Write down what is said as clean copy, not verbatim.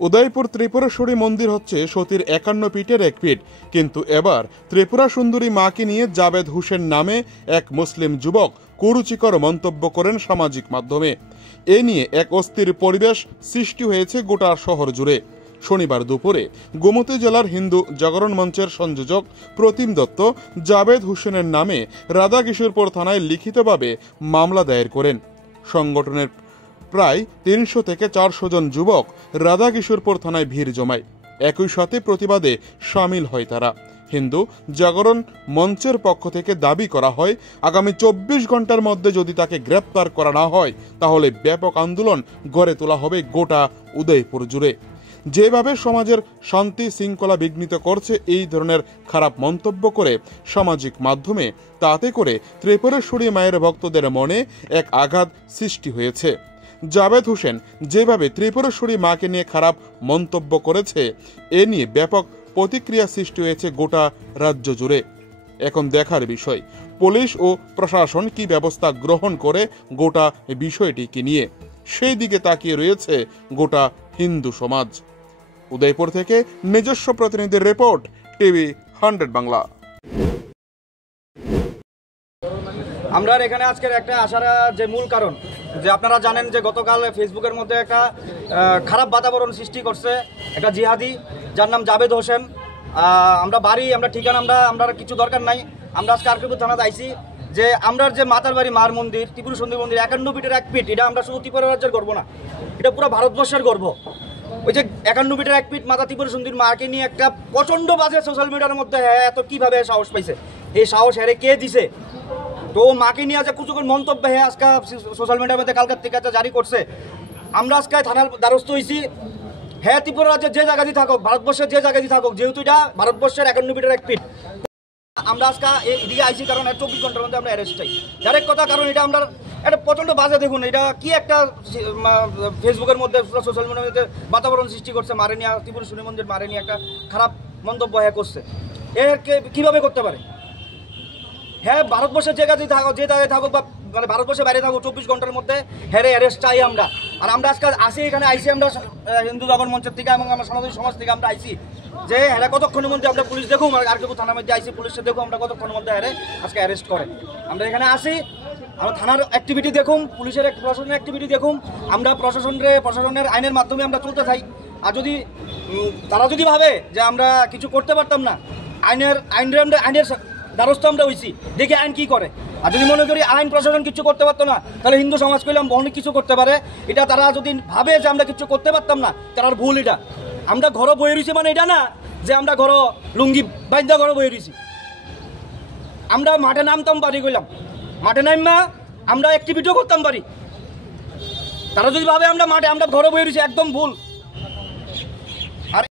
উদয়পুর ত্রিপুরেশ্বরী মন্দির হচ্ছে সতীর 51 পীঠের এক পীঠ, কিন্তু এবার ত্রিপুরা সুন্দরী মাকে নিয়ে জাবেদ হোসেন নামে এক মুসলিম যুবক কুরুচিকর মন্তব্য করেন সামাজিক মাধ্যমে। এ নিয়ে এক অস্থির পরিবেশ সৃষ্টি হয়েছে গোটা শহর জুড়ে। শনিবার দুপুরে গোমতী জেলার হিন্দু জাগরণ মঞ্চের সংযোজক প্রতিম দত্ত জাবেদ হোসেনের নামে রাধাকিশোরপুর থানায় লিখিতভাবে মামলা দায়ের করেন। সংগঠনের প্রায় 300 থেকে 400 জন যুবক রাধাকিশোরপুর থানায় ভিড় জমায়। একই সাথে প্রতিবাদে সামিল হয় তারা। হিন্দু জাগরণ মঞ্চের পক্ষ থেকে দাবি করা হয়, আগামী 24 ঘন্টার মধ্যে যদি তাকে গ্রেপ্তার করা না হয় তাহলে ব্যাপক আন্দোলন গড়ে তোলা হবে গোটা উদয়পুর জুড়ে। যেভাবে সমাজের শান্তি শৃঙ্খলা বিঘ্নিত করছে এই ধরনের খারাপ মন্তব্য করে সামাজিক মাধ্যমে, তাতে করে ত্রিপুরেশ্বরী মায়ের ভক্তদের মনে এক আঘাত সৃষ্টি হয়েছে। জাবেদ হোসেন যেভাবে ত্রিপুরেশ্বরী মাকে নিয়ে খারাপ মন্তব্য করেছে, এ নিয়ে ব্যাপক প্রতিক্রিয়া সৃষ্টি হয়েছে গোটা রাজ্য জুড়ে। এখন দেখার বিষয় পুলিশ ও প্রশাসন কি ব্যবস্থা গ্রহণ করে গোটা বিষয়টিকে নিয়ে, সেই দিকে তাকিয়ে রয়েছে গোটা হিন্দু সমাজ। উদয়পুর থেকে নিজস্ব প্রতিনিধির রিপোর্ট, টিভি 100 বাংলা। আমরা এখানে আজকের একটা আসার যে মূল কারণ, যে আপনারা জানেন যে গতকাল ফেসবুকের মধ্যে একটা খারাপ বাতাবরণ সৃষ্টি করছে একটা জিহাদি, যার নাম জাবেদ হোসেন। আমরা ঠিকানা আমরা কিছু দরকার নাই। আমরা আজকে আরকিপুর থানাতে আইছি যে আমরা যে মাতার বাড়ি মার মন্দির, ত্রিপুরা সুন্দরী মন্দির 51 ফিটের এক পীঠ, এটা আমরা শুধু ত্রিপুরা রাজ্যের গর্ব না, এটা পুরো ভারতবর্ষের গর্ব। ওই যে 51 ফিটের এক পীঠ মাতা ত্রিপুরা সুন্দরী মাকে নিয়ে একটা প্রচণ্ড বাজে সোশ্যাল মিডিয়ার মধ্যে এত কীভাবে সাহস পাইছে, এই সাহস হেরে কে দিছে? তো মাকে নিয়ে যে কিছু মন্তব্য আজকে সোশ্যাল মিডিয়ার মধ্যে কালকার থেকে জারি করছে। আমরা আজকে থানার দ্বারস্থ হয়েছি। হ্যাঁ, ত্রিপুরা রাজ্যের যে জায়গাতেই থাকুক, ভারতবর্ষের যে জায়গাতেই থাকুক, যেহেতু এটা ভারতবর্ষের 51 ফিটের এক ফিট, আমরা আজকে এদিকে আইসি কারণ 24 ঘন্টার মধ্যে আমরা অ্যারেস্ট চাই। ডাইরেক্ট কথা, কারণ এটা আমরা একটা প্রচণ্ড বাজে, দেখুন এটা কি একটা ফেসবুকের মধ্যে সোশ্যাল মিডিয়ার মধ্যে বাতাবরণ সৃষ্টি করছে। মারে নিয়ে ত্রিপুরা সুন্দরী মন্দির মারে নিয়ে একটা খারাপ মন্তব্য করছে। কীভাবে করতে পারে? হ্যাঁ, ভারতবর্ষের যে জায়গায় থাকুক বা মানে ভারতবর্ষের বাইরে থাকুক, 24 ঘন্টার মধ্যে হ্যাঁ অ্যারেস্ট চাই আমরা। আর আমরা আজকে এখানে আইসি আমরা হিন্দু জাগরণ মঞ্চের থেকে এবং আমরা সনাতনী সমাজ থেকে আমরা আইসি যে হ্যাঁ কতক্ষণের মধ্যে আমরা পুলিশ দেখুন, আরকিপুর থানার মধ্যে আইসি পুলিশে দেখুন আমরা কতক্ষণের মধ্যে আজকে অ্যারেস্ট করে। আমরা এখানে আসি, আমরা থানার অ্যাক্টিভিটি দেখুন, পুলিশের প্রশাসনের অ্যাক্টিভিটি দেখুন, আমরা প্রশাসনের আইনের মাধ্যমে আমরা চলতে চাই। আর যদি তারা যদি ভাবে যে আমরা কিছু করতে পারতাম না, আইনের দ্বারস্থ আমরা হয়েছি, দেখি আইন কি করে। আর যদি মনে করি আইন প্রশাসন কিছু করতে পারতো না, তাহলে হিন্দু সমাজ কইলাম অনেক কিছু করতে পারে। এটা তারা যদি ভাবে যে আমরা কিছু করতে পারতাম না, তার ভুল। এটা আমরা ঘরও বয়ে রয়েছি, মানে এটা না যে আমরা ঘরও লুঙ্গি বাইন্দা ঘরও বয়ে রয়েছি। আমরা মাঠে নামতাম পারি, কইলাম মাঠে নামা আমরা অ্যাক্টিভিটিও করতাম পারি। তারা যদি ভাবে আমরা ঘরে বয়ে রয়েছি, একদম ভুল।